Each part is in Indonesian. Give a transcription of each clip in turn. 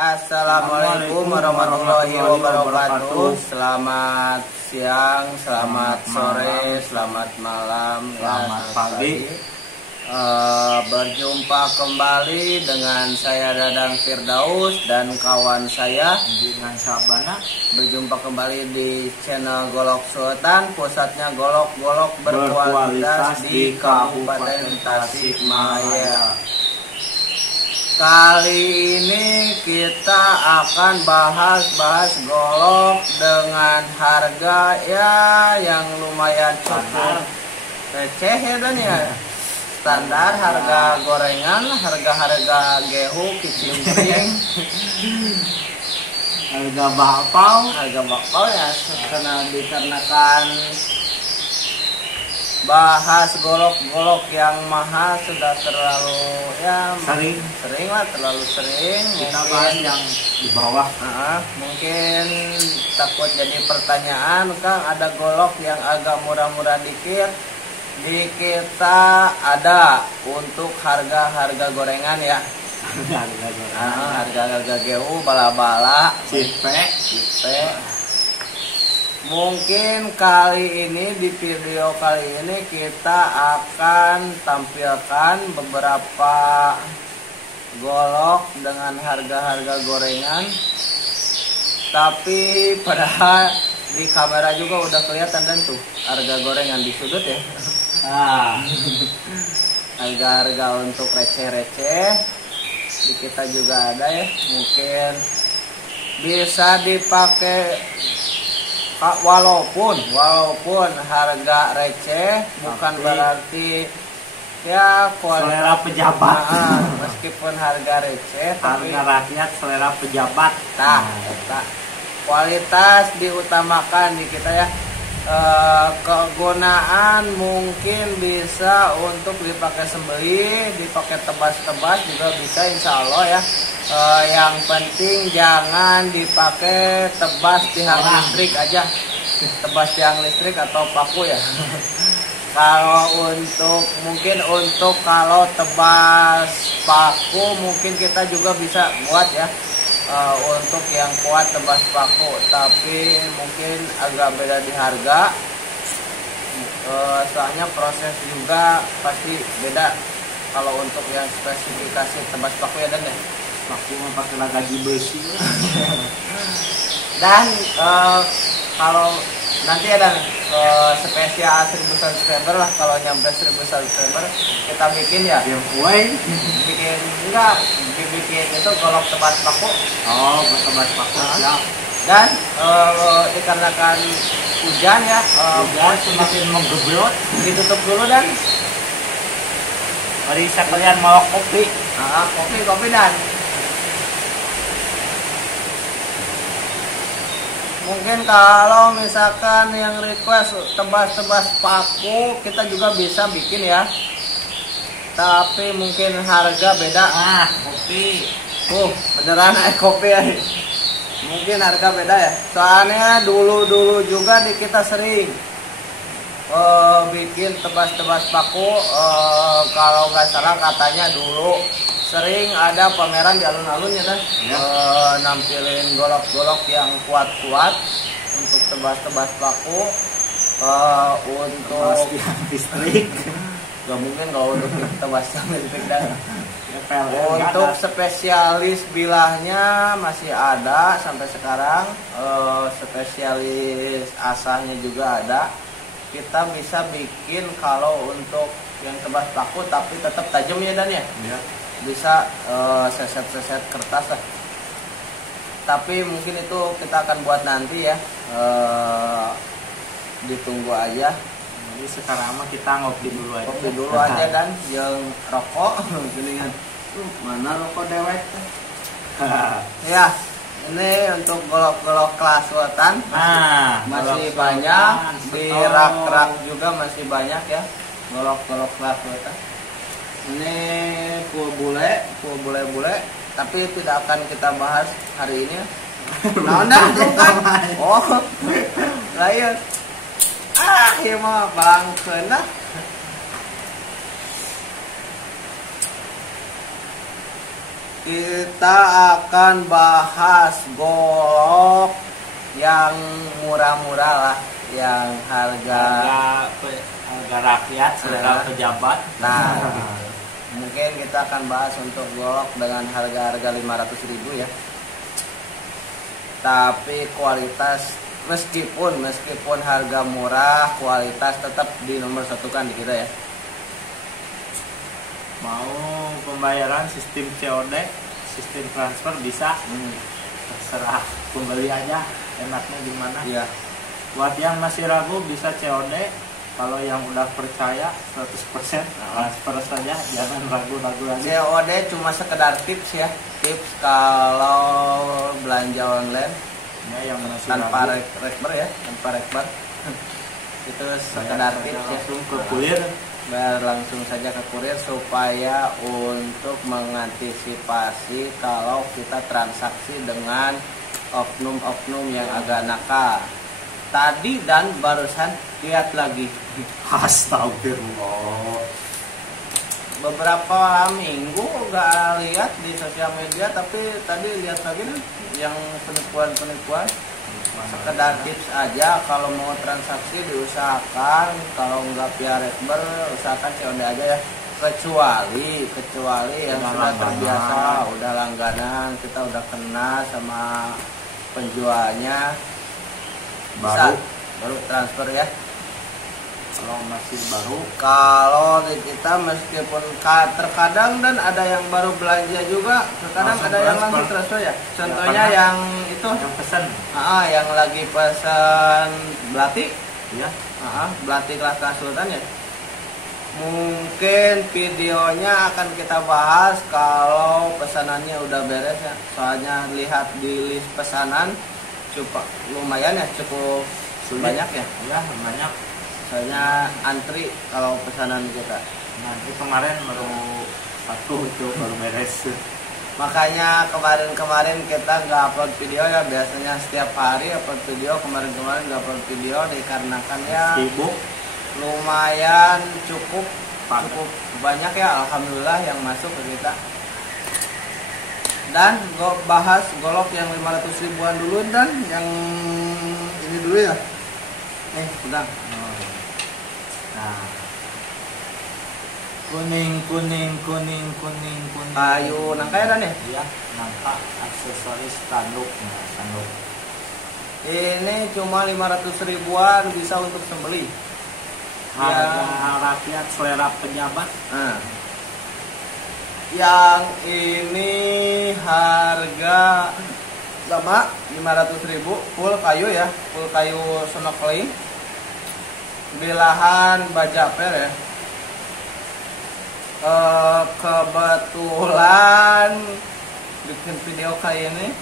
Assalamualaikum warahmatullahi wabarakatuh. Selamat siang, selamat sore, selamat malam, selamat pagi. Berjumpa kembali dengan saya Dadang Firdaus dan kawan saya dengan Sabana. Berjumpa kembali di channel Golok Sultan, pusatnya golok-golok berkualitas di Kabupaten Tasikmalaya. Kali ini kita akan bahas golok dengan harga ya yang lumayan cukup receh ya dan ya. Standar harga gorengan, harga gehu, kicimpring, harga bakpao ya, karena dikarenakan bahas golok-golok yang mahal sudah terlalu ya sering lah, terlalu sering. Kita bahas yang di bawah. Mungkin takut jadi pertanyaan, Kang, ada golok yang agak murah-murah dikit. Di kita ada untuk harga gorengan ya. Harga gehu, bala-bala, cipe. Mungkin kali ini di video kali ini kita akan tampilkan beberapa golok dengan harga gorengan. Tapi padahal di kamera juga udah kelihatan dan tuh harga gorengan di sudut ya. Harga untuk receh-receh di kita juga ada ya. Mungkin bisa dipakai walaupun harga receh bukan berarti ya selera pejabat. Meskipun harga receh tapi harga rakyat selera pejabat. Kualitas diutamakan di kita ya. Kegunaan mungkin bisa untuk dipakai sembelih, dipakai tebas-tebas juga bisa, insya Allah ya. Yang penting jangan dipakai tebas tiang listrik aja, tebas tiang listrik atau paku ya. Kalau kalau tebas paku mungkin kita juga bisa buat ya. Untuk yang kuat tebas paku, tapi mungkin agak beda di harga. Soalnya proses juga pasti beda kalau untuk yang spesifikasi tebas paku ya dan ya. Paku pakai gaji besi. Dan kalau nanti ada spesial 1000 subscriber lah, kalau nyampe 1000 subscriber kita bikin ya. Bikin itu golok tebas paku. Tebas paku. Dan dikarenakan hujan ya, hujan semakin menggeblot, ditutup dulu dan mari sekalian mau kopi. Kopi dan mungkin kalau misalkan yang request tebas paku kita juga bisa bikin ya. Tapi mungkin harga beda. Kopi. Beneran kopi ya. Mungkin harga beda ya. Soalnya dulu juga di kita sering bikin tebas paku. Kalau nggak salah katanya dulu sering ada pameran di alun-alun ya kan. Nampilin golok-golok yang kuat untuk tebas paku. Untuk listrik. Gak mungkin kalau untuk tebas listrik dan untuk spesialis bilahnya masih ada sampai sekarang. Spesialis asahnya juga ada. Kita bisa bikin kalau untuk yang tebas paku tapi tetap tajam ya dan ya. Bisa seset kertas lah. Tapi mungkin itu kita akan buat nanti ya. Ditunggu aja. Jadi sekarang mah kita ngopi dulu aja dan yang rokok geningan. Mana rokok dewek? Ya, ini untuk golok-golok kelas Sultan masih banyak di rak-rak juga masih banyak ya golok-golok kelas Sultan. Ini full bule, tapi tidak akan kita bahas hari ini. Lain. Iya mah bangkeun lah. kita akan bahas golok yang murah-murah lah, yang harga rakyat, selera pejabat. Nah, mungkin kita akan bahas untuk golok dengan harga-harga 500.000 ya. Tapi kualitas meskipun harga murah, kualitas tetap di nomor satukan di kita ya. Mau pembayaran sistem COD, sistem transfer bisa, terserah pembeli aja enaknya gimana. Iya. Buat yang masih ragu bisa COD. Kalau yang udah percaya 100% transfer saja, jangan ragu-ragu lagi. COD cuma sekedar tips ya, tips kalau belanja online ya, yang masih tanpa ragu, rekber ya, tanpa rekber. Itu sekedar tips ya. Langsung ke kurir. Biar langsung saja ke kurir supaya untuk mengantisipasi kalau kita transaksi dengan oknum-oknum yang agak nakal. Tadi dan barusan lihat lagi. Astagfirullah. Beberapa minggu gak lihat di sosial media, tapi tadi lihat lagi nih yang penipuan-penipuan. Sekedar tips aja, kalau mau transaksi diusahakan, kalau nggak via rekber usahakan COD aja ya. Kecuali yang sudah terbiasa, udah langganan, kita udah kenal sama penjualnya, bisa baru transfer ya. Kalau masih baru, kalau di kita meskipun terkadang dan ada yang baru belanja juga, terkadang ada yang langsung transfer ya. Contohnya ya, yang itu yang pesan, yang lagi pesan belati, ya, belati kelas Sultan ya. Mungkin videonya akan kita bahas kalau pesanannya udah beres ya. Soalnya lihat di list pesanan cukup lumayan ya, cukup banyak ya. Ya, banyak. Soalnya antri kalau pesanan kita. Nanti kemarin baru satu itu baru beres. Makanya kemarin kita nggak upload video ya. Biasanya setiap hari upload video. Kemarin nggak upload video dikarenakan ya sibuk. Lumayan cukup banyak ya, alhamdulillah yang masuk ke kita. Dan bahas golok yang 500.000-an dulu, dan yang ini dulu ya. Pegang. Nah, kuning. Kayu nangka ya Dan ya? Iya, nangka aksesoris tanduk. Tanduk. Ini cuma 500.000-an bisa untuk sembeli. Harga rakyat, selera pejabat. Yang ini harga sama 500.000, full kayu ya, full kayu snorkeling. Bilahan baja per ya. Kebetulan bikin video kali ini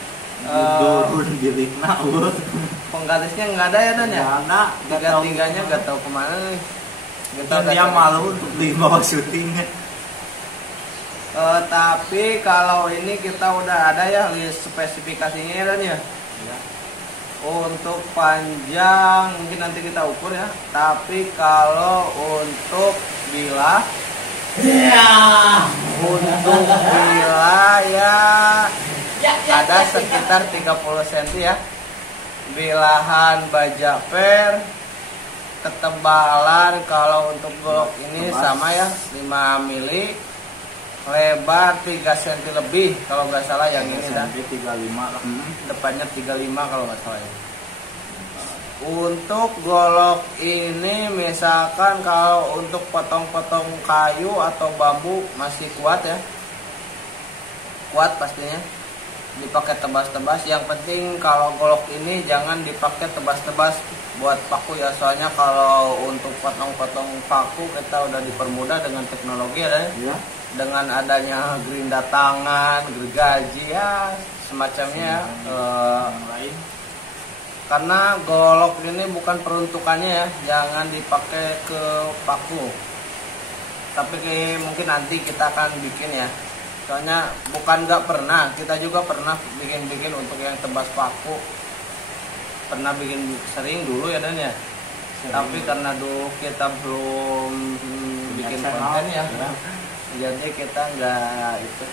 turun bilikna penggarisnya nggak ada ya Dan ya? Nggak ada. Tiga-tiganya nggak tahu kemana nih. Dia malu untuk dibawa syutingnya. Tapi kalau ini kita udah ada ya list spesifikasinya ya Dan ya. Untuk panjang mungkin nanti kita ukur ya. Tapi kalau untuk bilah, untuk bilah ya ada sekitar 30 cm ya. Bilahan baja per, ketebalan kalau untuk golok ini sama ya 5 mili, lebar 3 cm lebih kalau nggak salah yang ini Dan 35 lah. Depannya 35 kalau nggak salah ya. Untuk golok ini misalkan kalau untuk potong-potong kayu atau bambu masih kuat ya, kuat pastinya, dipakai tebas-tebas. Yang penting kalau golok ini jangan dipakai tebas-tebas buat paku ya, soalnya kalau untuk potong-potong paku kita udah dipermudah dengan teknologi ya. Dengan adanya gerinda tangan, gergaji ya semacamnya lain. Karena golok ini bukan peruntukannya ya, jangan dipakai ke paku. Tapi mungkin nanti kita akan bikin ya. Soalnya bukan nggak pernah, kita juga pernah bikin untuk yang tebas paku. Pernah bikin sering dulu ya Dan ya. Tapi karena dulu kita belum bikin konten ya. Jadi kita nggak itu.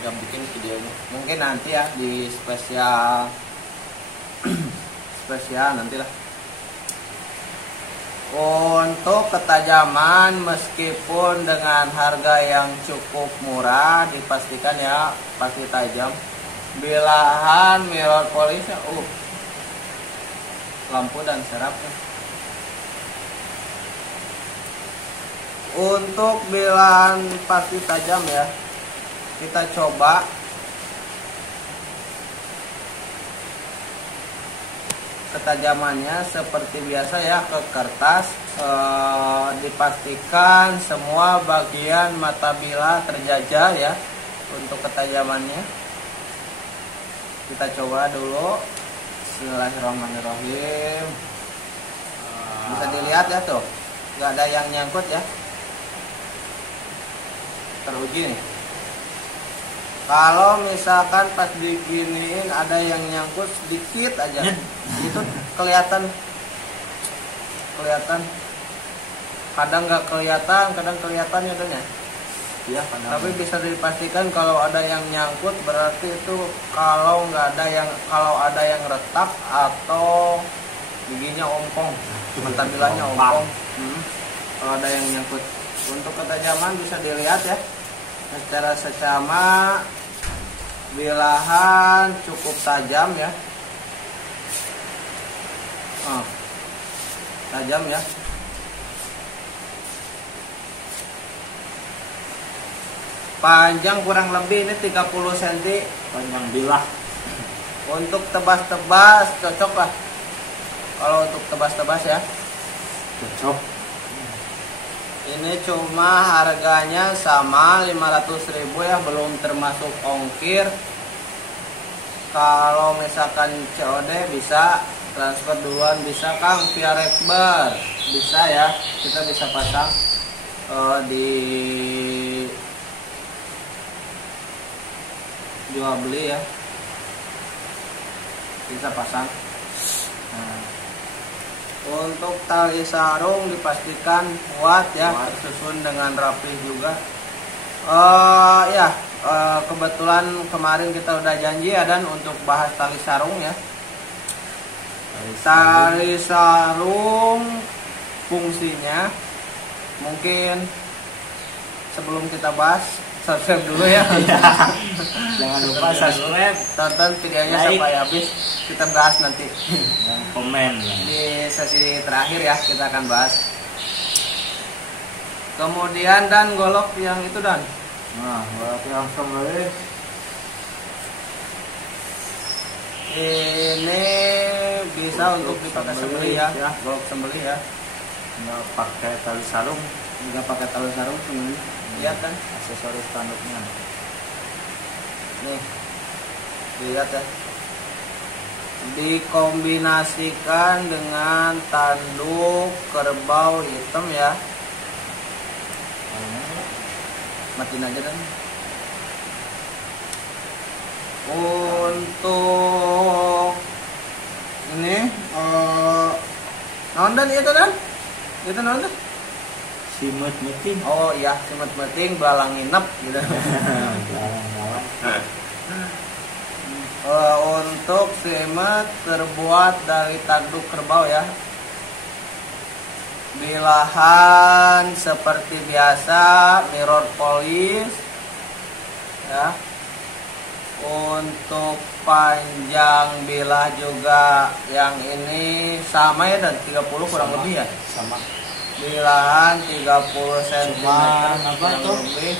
nggak bikin videonya. Mungkin nanti ya di spesial spesial nantilah. Untuk ketajaman, meskipun dengan harga yang cukup murah, dipastikan ya pasti tajam. Bilahan mirror polish, lampu dan serapnya. Untuk bilahan pasti tajam ya. Kita coba. Ketajamannya seperti biasa ya, ke kertas. Dipastikan semua bagian mata bilah terjajah ya. Untuk ketajamannya kita coba dulu. Bismillahirrahmanirrahim. Bisa dilihat ya tuh, nggak ada yang nyangkut ya, teruji nih. Kalau misalkan pas diginiin ada yang nyangkut sedikit aja, itu kelihatan. Kadang nggak kelihatan, kadang kelihatan ya Dan ya. Iya, Tapi bisa dipastikan kalau ada yang nyangkut berarti itu kalau ada yang retak atau giginya ompong, mata bilahnya ompong. Kalau ada yang nyangkut. Untuk ketajaman bisa dilihat ya. Secara seksama bilahan cukup tajam ya. Tajam ya. Panjang kurang lebih ini 30 cm panjang bilah. Untuk tebas-tebas cocok lah. Kalau untuk tebas-tebas ya Cocok. ini cuma harganya sama 500.000 ya, belum termasuk ongkir. Kalau misalkan COD bisa, transfer duluan bisa Kang, via Rekber bisa ya, kita bisa pasang di jual beli ya, bisa pasang. Untuk tali sarung dipastikan kuat ya, tersusun dengan rapi juga. Kebetulan kemarin kita udah janji ya Dan untuk bahas tali sarung ya. Tali sarung fungsinya mungkin sebelum kita bahas, subscribe dulu ya. Jangan lupa subscribe, tonton videonya like sampai habis, kita bahas nanti. dan komen. Di sesi terakhir ya kita akan bahas. Kemudian Dan golok yang itu Dan. Nah, golok yang sembelih Ini bisa untuk dipakai sembelih ya. Golok sembelih ya. nggak pakai tali sarung, Enggak pakai tali sarung sembelih. Lihat kan aksesoris tanduknya. nih. Lihat ya. Dikombinasikan dengan tanduk kerbau hitam ya. Matiin aja Dan. Untuk ini naon Dan itu Dan? Itu naon tuh? Simut meeting. Oh iya, simut meeting belalang nginep gitu. Untuk simut terbuat dari tanduk kerbau ya. Bilahan seperti biasa mirror polish ya. Untuk panjang bilah juga yang ini sama ya Dan 30 kurang lebih ya. Sama. Bilahan 30 cm apa tuh? lebih.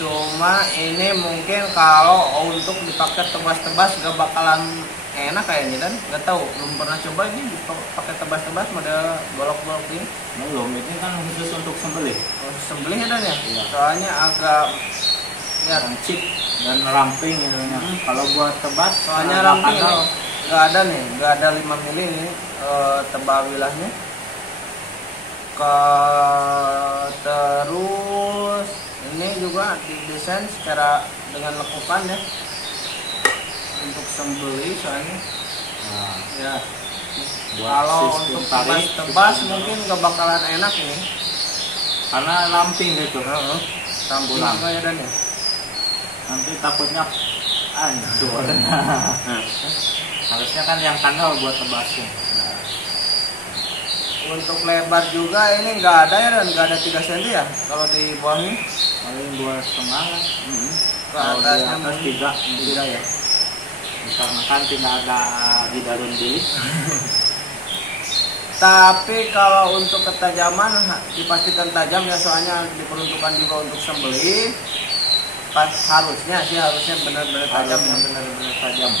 Cuma ini mungkin kalau untuk dipakai tebas-tebas gak bakalan enak kayaknya Dan, nggak tahu, belum pernah coba ini pakai tebas-tebas model golok-golok ini. Belum, ini kan khusus untuk sembelih. Sembelih ya Dan ya? Iya. Soalnya agak ya Rancik dan ramping gitu. Kalau buat tebas, soalnya ada ramping kadal. nggak ada nih, nggak ada 5 mili ini tebal bilahnya. Terus ini juga didesain secara dengan lekukan ya, untuk sembelih soalnya. Nah, Ya, buat kalau sistem untuk tarik, tebas sistem mungkin gak bakalan enak ini. karena ramping gitu. Ramping Pulang. juga ya Dan ya. nanti takutnya hancur. Harusnya kan yang kandel buat tebasnya. Untuk lebar juga ini nggak ada ya, dan nggak ada 3 cm ya kalau dibuangin, Paling 2,5. ke Kalau di atasnya atas 3 ya. Dikarenakan tidak ada di daun bilik. Tapi kalau untuk ketajaman dipastikan tajam ya, soalnya diperuntukkan juga untuk sembelih. Harusnya benar-benar tajam ya. Benar-benar tajam.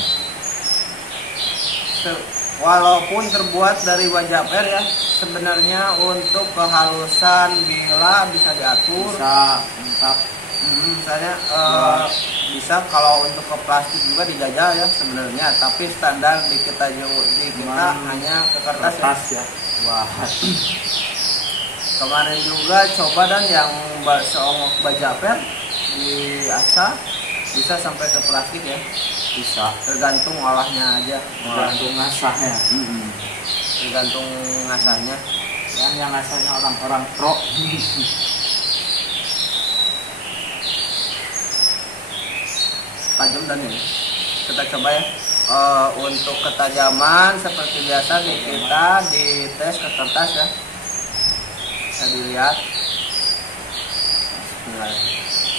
Walaupun terbuat dari baja per ya, sebenarnya untuk kehalusan bila bisa diatur. Bisa mantap. Misalnya bisa kalau untuk ke plastik juga dijajal ya sebenarnya, tapi standar di kita hanya ke kertas ya. Wah. Kemarin juga coba dan yang seongok baja per di asa bisa sampai ke plastik ya. Bisa. Tergantung olahnya aja. Tergantung ngasahnya. Tergantung ngasahnya. Kan yang ngasahnya orang-orang pro. Tajam dan ini kita coba ya. Untuk ketajaman seperti biasa kita dites ke kertas ya, bisa dilihat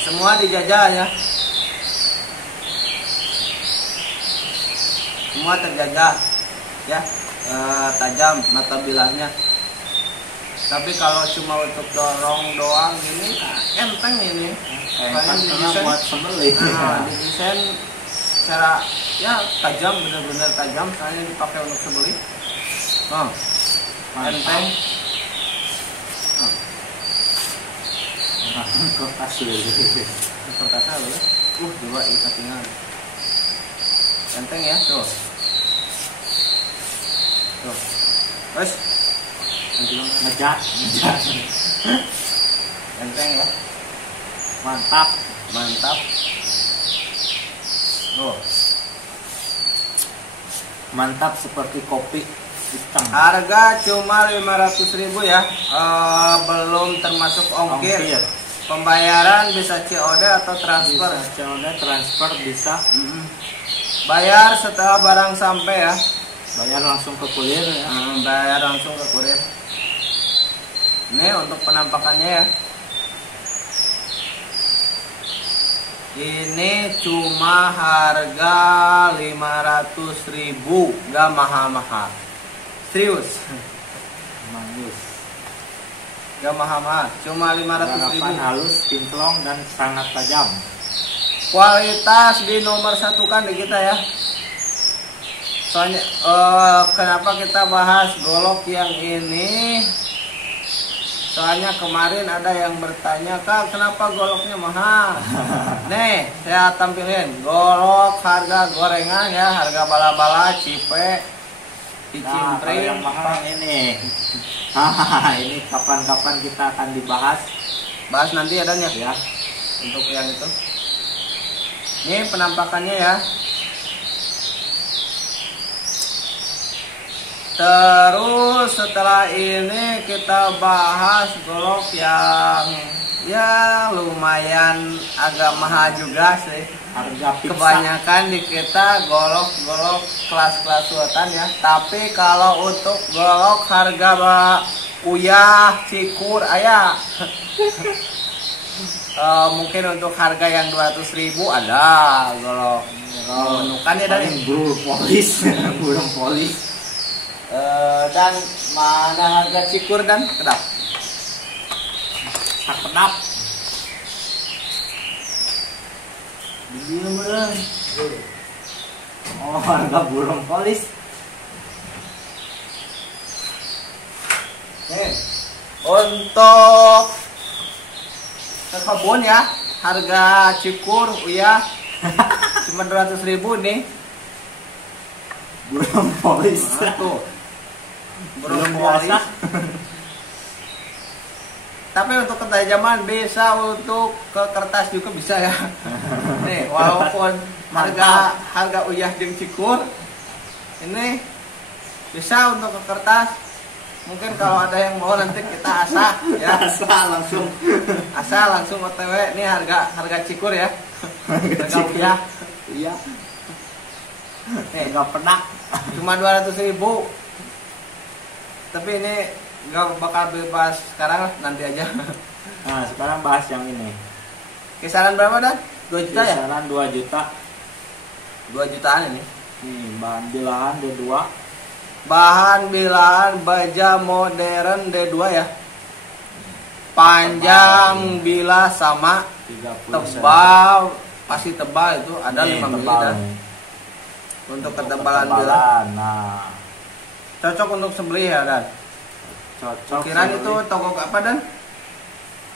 semua dijajah ya, semua terjajah ya, tajam mata bilahnya. Tapi kalau cuma untuk dorong doang gini enteng ini. Kayaknya buat sembelih. Didesain secara ya tajam, benar-benar tajam, soalnya dipakai untuk sembelih. Enteng. Kertas dulu. Kertasnya loh. Dua ini ketinggalan. Enteng ya, tuh. Terus ngejak. Enteng ya. Mantap. Mantap seperti kopi hitam. Harga cuma 500.000 ya, belum termasuk ongkir. Pembayaran bisa COD atau transfer. Bisa COD, transfer bisa. Bayar setelah barang sampai ya. Bayar langsung ke kurir ya. Bayar langsung ke kurir. Ini untuk penampakannya ya. Ini cuma harga 500.000, gak mahal-mahal. Serius. Manis. Gak mahal-mahal, cuma 500.000. Halus, kinclong dan sangat tajam. Kualitas di nomor 1 kan di kita ya. Soalnya kenapa kita bahas golok yang ini? Soalnya kemarin ada yang bertanya, Kak, kenapa goloknya mahal? Nih, saya tampilin golok harga gorengan ya, harga bala-bala, cipe, kicimpring. Yang mahal ini. Ini kapan-kapan kita akan dibahas. Bahas nanti ya Dan ya? Ya. Untuk yang itu. Ini penampakannya ya. Terus setelah ini kita bahas golok yang ya lumayan agak mahal juga sih. Harga pizza. Kebanyakan di kita golok-golok kelas-kelas sultan ya. Tapi kalau untuk golok harga uyah, cikur, ayah. Mungkin untuk harga yang 200.000 ada golok. Menukan ya dari burung polis. Burung polis. Dan mana harga cikur dan kedap? Kedap. Oh, harga burung polis. Untuk ke kebun ya, harga cikur uyah cuma 200.000 nih. Burung polis. Tuh. Burung polis. Tapi untuk ketajaman bisa, untuk ke kertas juga bisa ya. Nih, walaupun harga uyah jeung cikur, ini bisa untuk ke kertas. Mungkin kalau ada yang mau nanti kita asah ya. Asah langsung OTW. Ini harga cikur ya. Kecil ya. Iya. Nggak pernah. Cuma 200.000. Tapi ini nggak bakal bebas sekarang lah, nanti aja. Nah, sekarang bahas yang ini. Kisaran berapa Dan? 2 juta ya? Kisaran 2 juta. 2 jutaan ini. Nih, bahan bilahan D2. Bahan bilahan baja modern D2 ya. Panjang bilah sama, 30 tebal pasti tebal itu ada 5 mm tebal Dan. nih. Untuk ketebalan bilah. Nah, Cocok untuk sebeli ya Dan. cocok. Kirain itu togok apa Dan?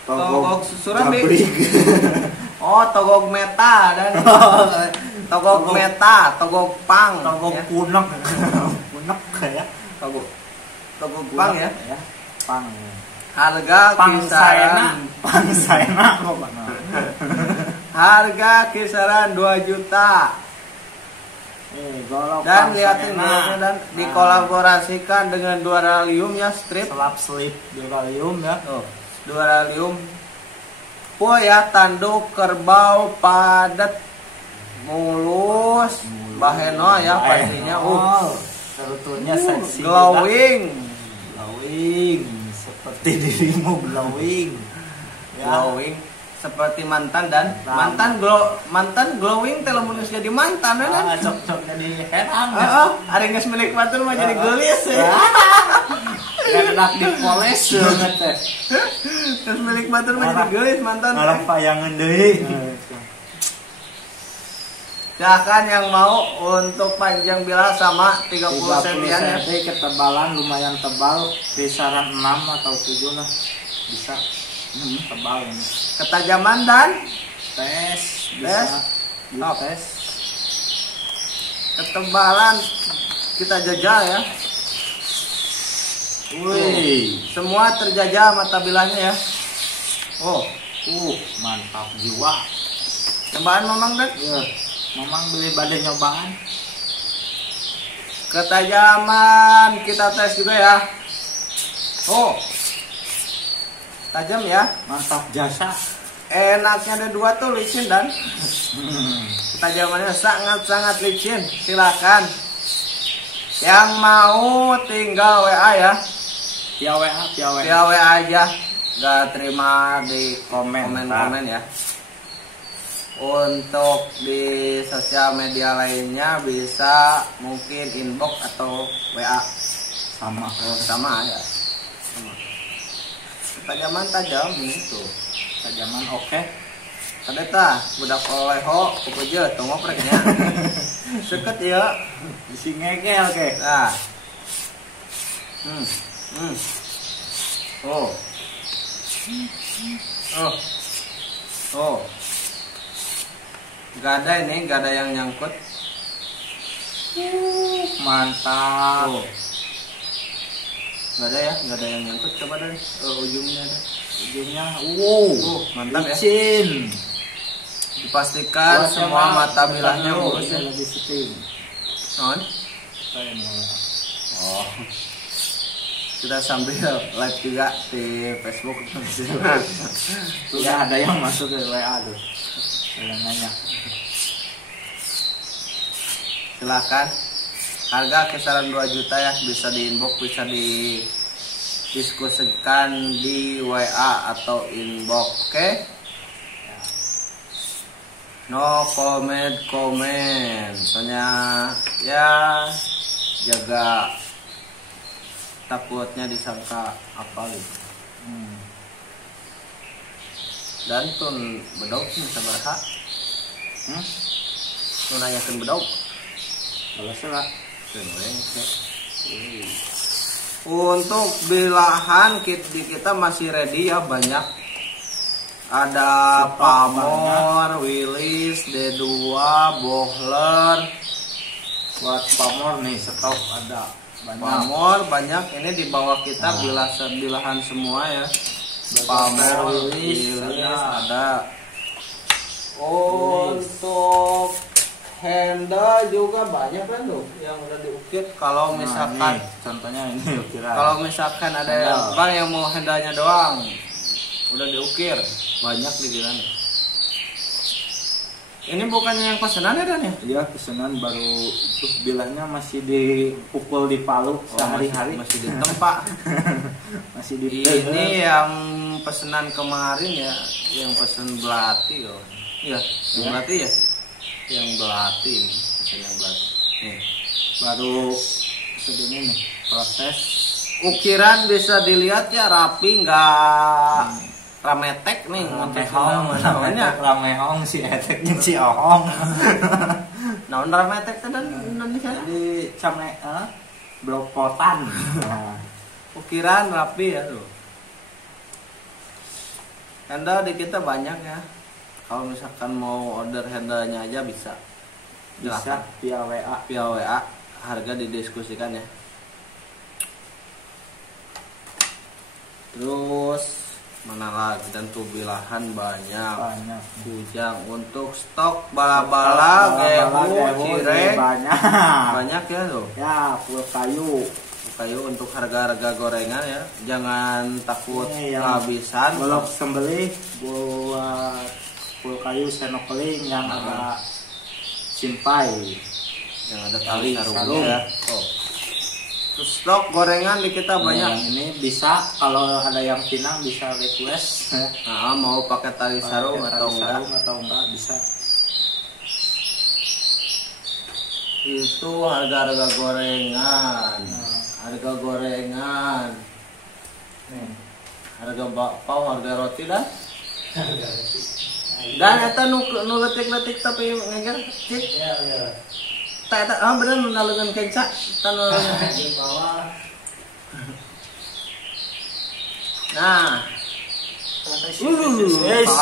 Togok susuran deh. Jabrik. Oh, togok meta Dan. Togok meta, togok pang, Togok ya. kunek. Kunek ya. Togok pang ya. Pang. Harga kisaran Pangsaena kok Bang. harga kisaran 2 juta. Golok Dan lihatin Pangsaena. goloknya Dan dikolaborasikan dengan Duralium ya, strip. Selap slip Duralium ya. Tuh, Duralium. Ya, tanduk kerbau padat mulus, baheno ya pastinya. Sebetulnya seksi. Glowing. Glowing seperti dirimu glowing. Ya. Glowing seperti mantan Dan. Mantan glowing teh lamun geus jadi mantan Dan. Cocok jadi herang. Heeh, ari geus milik batur mah jadi geulis ya. Enak dipoles banget teh. Geus milik batur mah jadi geulis mantan. Ngarep payangan deui. Silahkan yang mau untuk panjang bilah sama 30 cm ya. cm ketebalan lumayan tebal, kisaran 6 atau 7 lah. Bisa. Tebal ini. Ketajaman Dan Tes, Tes. bisa. Tes. ketebalan kita jajal ya. Wih, Semua terjajah mata bilahnya ya. Oh, mantap jiwa. cobaan Mamang Dan. Ya, Mamang beli badai nyobaan. Ketajaman kita tes juga ya. Oh, tajam ya. Mantap jasa. Enaknya ada 2 tuh licin Dan. Ketajamannya sangat-sangat licin. Silakan. Yang mau tinggal WA ya. Via WA. Via WA aja. Gak terima di komen ya. Untuk di sosial media lainnya bisa mungkin inbox atau WA. Sama ya. Sama. Tajam ini tuh. Tajaman oke. Kadeta budak oleho kupeje tong opreknya. Seket ya. Bisi ngegel ke. Nah. Oh. Gak ada yang nyangkut. Mantap. Gak ada yang nyangkut. Coba dari ujungnya ada. Ujungnya, mantap licin. Ya. Dipastikan semua mata bilahnya mulus ya. Lebih setting. Non? Oh. Kita sambil live juga di Facebook. Ya ada yang masuk ke WA tuh. Yang nanya. Silakan. Harga kisaran 2 juta ya, bisa di inbox, bisa didiskusikan di WA atau inbox, oke? No comment. Soalnya ya jaga takutnya disangka apa gitu. Dan tun bedog sabaraha. Tun nanyakeun bedog. Balaslah. Untuk bilahan kita masih ready ya, banyak. Ada Pamor, Willis, D2, Bohler. Buat Pamor nih stok ada banyak. Pamor banyak, ini di bawah kita bilahan semua ya. Pamor, Willis ada. Untuk handle juga banyak kan tuh yang udah diukir. Kalau misalkan contohnya ini ukiran. Kalau misalkan ada yang mau handle-nya doang udah diukir, banyak di sana. Ini bukannya yang pesanan ya Dan ya? Iya pesanan baru tuh bilangnya masih dipukul di Palu sehari-hari. Masih di tempat. Masih di Ini yang pesanan kemarin ya, yang pesan belati loh. Iya, yang belati ya. Yang belati ini, pesan yang belati. Nih, baru segini nih proses. Ukiran bisa dilihat ya rapi, nggak rametek nih, ramehong si eteknya si ohong. Naon rametek teh dan Indonesia di camne blopotan. Ukiran rapi ya tuh. Handle di kita banyak ya. Kalau misalkan mau order handle-nya aja bisa. Bisa via WA, harga didiskusikan ya. Terus mana lagi dan tuh bilahan banyak. Kujang untuk stok bala-bala, gehu, cireng banyak ya tuh. Ya, kayu untuk harga-harga gorengan ya. Jangan takut kehabisan. Golok sembelih buat full kayu senokeling yang agak simpai, yang ada tali sarung ya. Terus stok gorengan di kita banyak. Ini bisa kalau ada yang pinang bisa request. Nah, mau pakai tali sarung atau enggak bisa. Itu harga gorengan. Harga gorengan. Harga bakpao, harga roti dah. Dan eta nu letik-letik tapi ngeger cik. Iya. Tak bener nalungan kenca di bawah. Nah,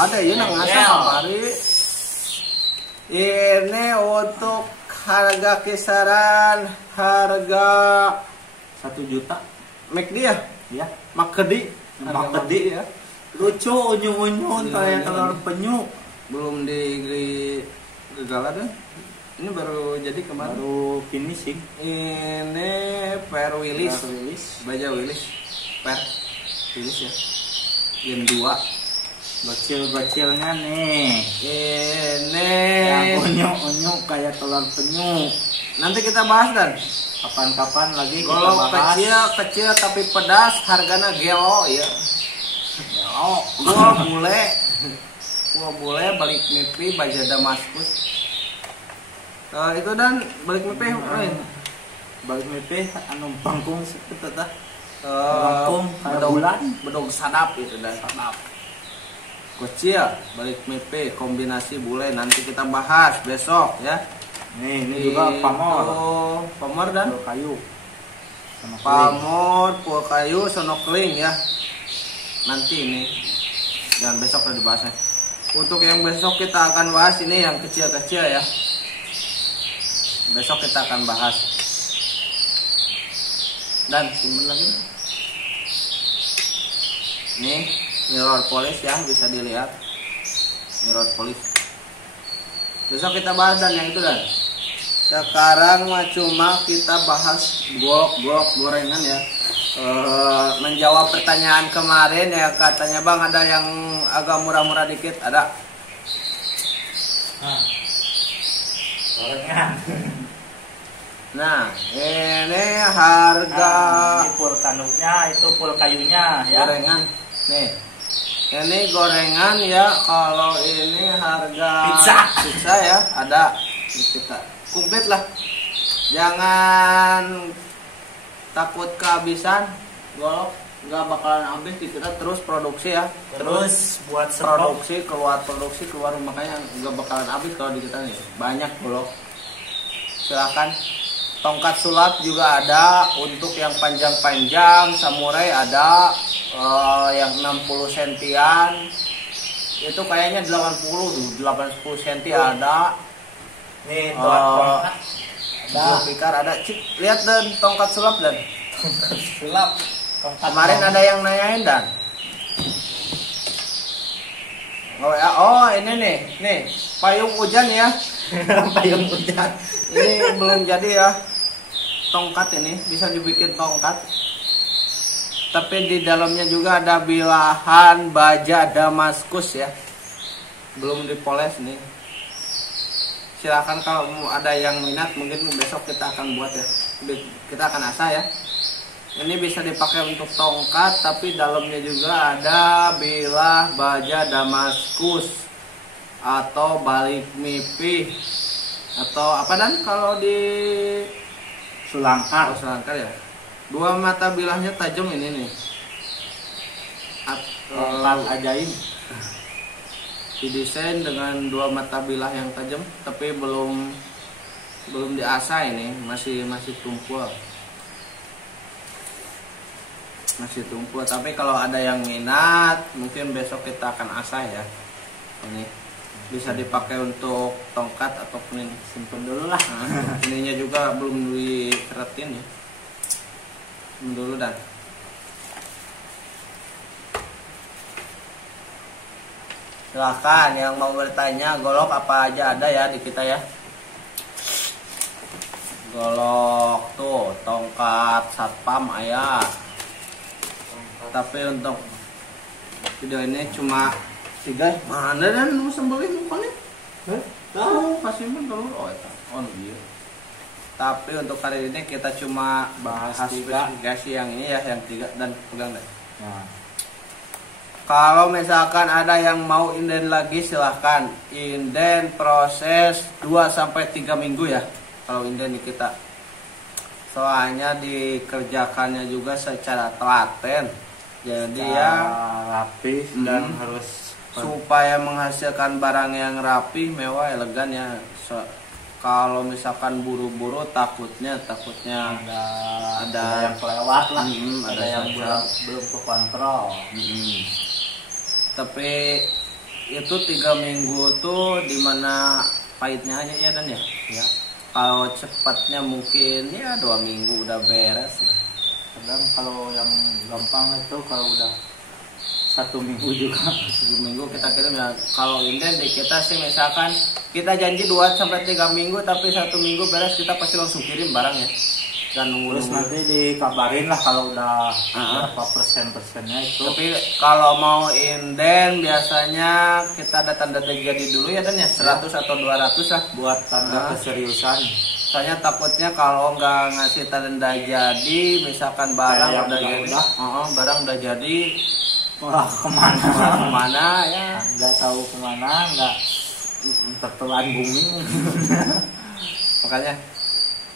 ada ya nang ngasih kemari. Ini untuk harga kisaran harga 1 juta. Make dia, ya. Makedi ya. Lucu unyu-unyu kayak telur penyu. Belum digala deh. Ini baru jadi kemarin. Baru finishing. Ini per Willis. Baja Willis. Per Willis ya. Yang 2. Bocil-bocilnya nih. Ini yang unyu-unyu kayak telur penyu. Nanti kita bahas Dan. Kapan-kapan lagi kalau kita bahas. Kecil tapi pedas, harganya gelo ya. Gelo. Gua bule balik mimpi baja Damaskus. Itu Dan balik mimpi anu bangkung seperti tah. Bangkung bulan bedog sadap itu Dan sadap. Kecil balik mimpi kombinasi bule nanti kita bahas besok ya. Ini juga pamor Dan kayu. Pamor, kayu, snorkeling ya. Nanti ini jangan besok udah dibahasnya. Untuk yang besok kita akan bahas ini yang kecil-kecil ya. Besok kita akan bahas. Dan simpen lagi. Nih mirror polish ya, bisa dilihat. Mirror polish. Besok kita bahas Dan yang itu Dan. Sekarang cuma kita bahas golok gorengan ya. Menjawab pertanyaan kemarin ya, katanya Bang ada yang agak murah-murah dikit, ada. Gorengan. Nah, ini harga ini full tanduknya, itu full kayunya ya. Gorengan. Nih. Ini gorengan ya, kalau ini harga pizza ya, ada di kita. Komplit lah. Jangan takut kehabisan golok, nggak bakalan habis di kita terus produksi ya. Terus buat produksi keluar makanya nggak bakalan habis kalau di kita nih. Banyak golok. Silakan. Tongkat sulap juga ada untuk yang panjang-panjang, samurai ada yang 60 sentian. Itu kayaknya 80 senti ada. Nih, ada pikar ada. Cik, lihat Dan tongkat sulap Dan. Sulap. Kemarin ada yang nanyain Dan. Oh, ini nih payung hujan ya. Payung hujan. Ini belum jadi ya. Tongkat ini bisa dibikin tongkat. Tapi di dalamnya juga ada bilahan baja Damaskus ya. Belum dipoles nih. silakan kalau ada yang minat, mungkin besok kita akan buat ya, kita akan asah ya. Ini bisa dipakai untuk tongkat, tapi dalamnya juga ada bilah baja Damaskus atau balik mipih atau apa dan kalau di Sulangkar. Sulangkar ya. Dua mata bilahnya tajam ini nih. Tongkat ajaib. Didesain dengan dua mata bilah yang tajam, tapi belum diasah ini, masih tumpul. Masih tumpul, tapi kalau ada yang minat mungkin besok kita akan asah ya. Ini bisa dipakai untuk tongkat ataupun ini. Simpen dulu lah. Nah, ininya juga belum dikeretin ya. Dulu dan silahkan yang mau bertanya, golok apa aja ada ya di kita ya. Golok tuh, tongkat satpam ayah. Tapi untuk video ini cuma 3. Mana dan mau sembelih mukanya? Tahu kasih pun telur iya. Tapi untuk kali ini kita cuma bahas spesifikasi yang ini ya, yang 3 dan pegang deh. Nah. Kalau misalkan ada yang mau inden lagi silahkan. Inden proses 2-3 minggu ya. Kalau inden di kita. Soalnya dikerjakannya juga secara telaten. Jadi ya rapi dan harus supaya menghasilkan barang yang rapi, mewah, elegan ya. Kalau misalkan buru-buru takutnya ada yang kelewat lah, ada yang belum kekontrol. Tapi itu 3 minggu tuh dimana pahitnya aja ya dan ya. Kalau cepatnya mungkin ya 2 minggu udah beres lah. Kadang kalau yang gampang itu kalau udah 1 minggu juga. 1 minggu kita kirim ya. Kalau inden di kita sih misalkan kita janji 2-3 minggu, tapi 1 minggu beres kita pasti langsung kirim barang ya. Dan terus nanti dikabarin lah kalau udah berapa persennya itu. Tapi kalau mau inden biasanya kita ada tanda jadi dulu ya dan ya 100 atau 200 lah buat tanda keseriusan. Soalnya takutnya kalau nggak ngasih tanda jadi, misalkan barang udah jadi, barang udah jadi, wah kemana ya? Nggak tahu kemana, nggak tertelan bumi. Makanya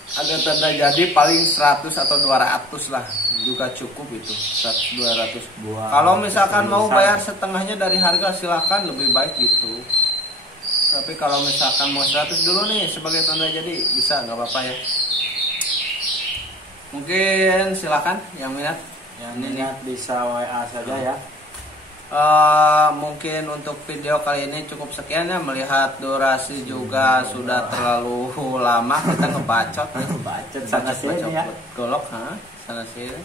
ada tanda jadi paling 100 atau 200 lah juga cukup itu, 100-200. Kalau misalkan mau bayar setengahnya dari harga silahkan, lebih baik gitu. Tapi kalau misalkan mau 100 dulu nih sebagai tanda jadi bisa, nggak apa-apa ya. Mungkin silakan yang minat. Yang minat bisa WA saja ya. Mungkin untuk video kali ini cukup sekian ya. Melihat durasi juga sudah terlalu lama, kita ngebacot sana sini ya. Golok, sana sini.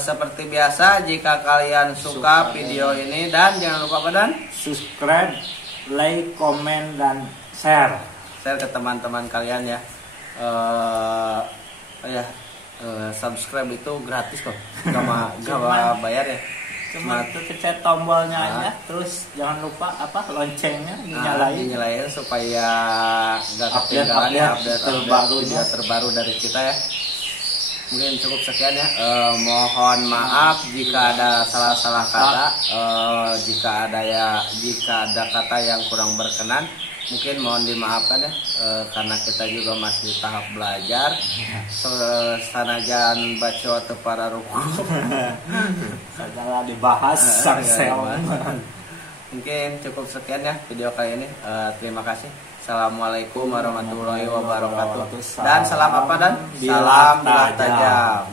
Seperti biasa, jika kalian suka video ini dan jangan lupa subscribe, like, komen, dan share ke teman-teman kalian ya. Subscribe itu gratis kok, gak bayar ya. Cuma pencet tombolnya aja, terus jangan lupa loncengnya dinyalain supaya gak ketinggalan update terbaru dari kita ya. Mungkin cukup sekian ya. Mohon maaf jika ada salah-salah kata, jika ada kata yang kurang berkenan, mungkin mohon dimaafkan ya, karena kita juga masih tahap belajar. Sanajan baca atau para ruku segala dibahas Mungkin cukup sekian ya video kali ini. Terima kasih. Assalamualaikum warahmatullahi wabarakatuh. Dan salam apa dan? Salam tajam.